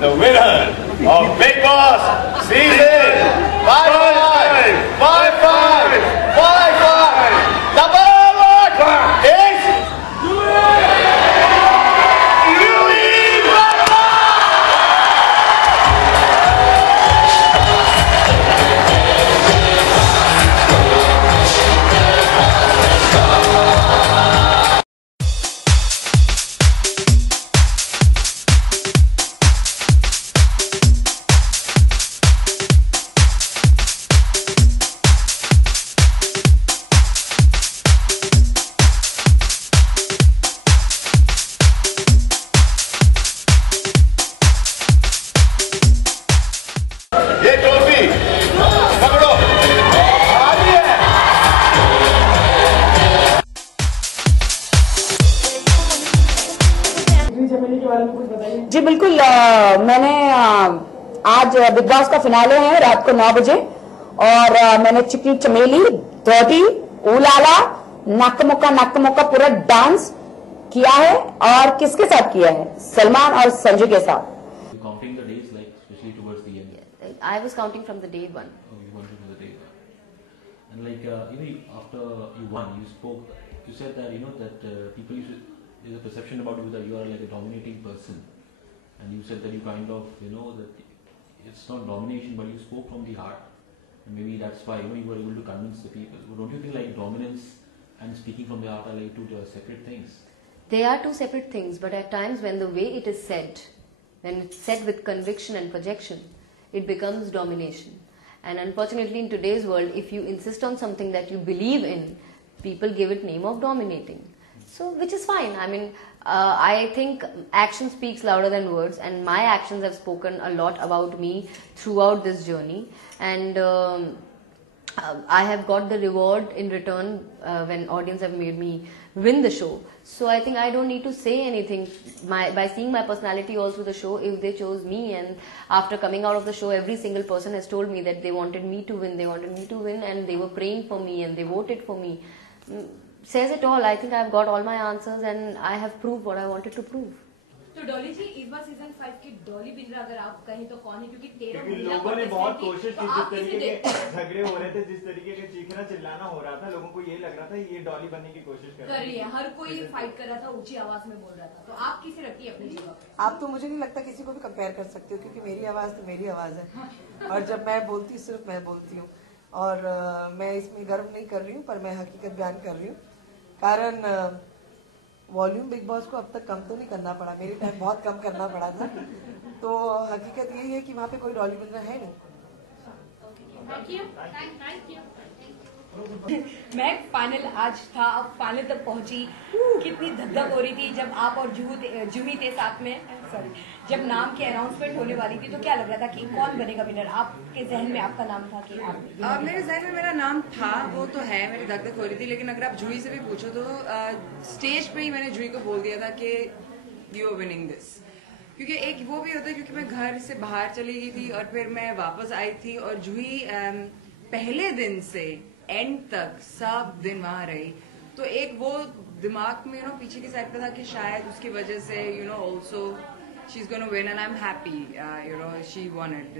the winner of Bigg Boss Season 5, 5, number 1 is Louis Verma! ये trophy पकड़ो, आगे है। जी बिल्कुल। मैंने आज बिग बॉस का फिनाले है रात को 9 बजे और मैंने चिकनी चमेली, धोती, ऊलाला, नक मुक्का पूरा डांस किया है। और किसके साथ किया है? सलमान और संजू के साथ। Counting the days, like especially towards the end. I was counting from the day one. Oh, you wanted from the day one. And like after you won, you spoke. You said that that people there's a perception about you that you are like a dominating person, and you said that you kind of that it's not domination, but you spoke from the heart, and maybe that's why you were able to convince the people. But don't you think like dominance and speaking from the heart are like two separate things? They are two separate things, but at times when the way it is said, when it's said with conviction and projection, it becomes domination. And unfortunately in today's world, if you insist on something that you believe in, people give it name of dominating. So, which is fine. I mean, I think action speaks louder than words, and my actions have spoken a lot about me throughout this journey. And I have got the reward in return when audience have made me win the show. So I think I don't need to say anything. By seeing my personality all through the show, if they chose me, and after coming out of the show, every single person has told me that they wanted me to win, and they were praying for me and they voted for me. Says it all. I think I've got all my answers and I have proved what I wanted to prove. तो डॉली जी, इस बार season 5 की Dolly winner अगर आप कहें तो कौन है? क्योंकि 13 लोगों ने बहुत कोशिश की, जिस तरीके के झगड़े हो रहे थे, जिस तरीके के चीखना चिल्लाना हो रहा था, लोगों को ये लग रहा था ये डॉली बनने की कोशिश कर रही है। हर कोई फाइट कर रहा था, ऊंची आवाज में बोल रहा था। तो आप किसे रखती है अपनी जगह? आप तो मुझे नहीं लगता किसी को भी कंपेयर कर सकते हो, क्योंकि मेरी आवाज तो मेरी आवाज है और जब मैं बोलती हूँ सिर्फ मैं बोलती हूँ। और मैं इसमें गर्व नहीं कर रही हूँ, पर मैं हकीकत बयान कर रही हूँ। कारण वॉल्यूम बिग बॉस को अब तक कम तो नहीं करना पड़ा, मेरे टाइम बहुत कम करना पड़ा था। तो हकीकत यही है कि वहाँ पे कोई डॉली विनर है नहीं। मैं फाइनल आज था, अब फाइनल तक पहुंची। कितनी धक हो रही थी जब आप और जूही थे साथ में। सॉरी, जब नाम की अनाउंसमेंट होने वाली थी तो क्या लग रहा था कि कौन बनेगा विनर? आपके जहन में आपका नाम था कि आप? मेरे जहन में मेरा नाम था, वो तो है। मेरी धक हो रही थी, लेकिन अगर आप जूही से भी पूछो तो स्टेज पे ही मैंने जूही को बोल दिया था कि यू आर विनिंग दिस। क्योंकि एक वो भी होता है, क्योंकि मैं घर से बाहर चली गई थी और फिर मैं वापस आई थी और जूही पहले दिन से एंड तक सब दिन वहां रही। तो एक वो दिमाग में पीछे की साइड पे था कि शायद उसकी वजह से also she is gonna win, and I am happy she won it.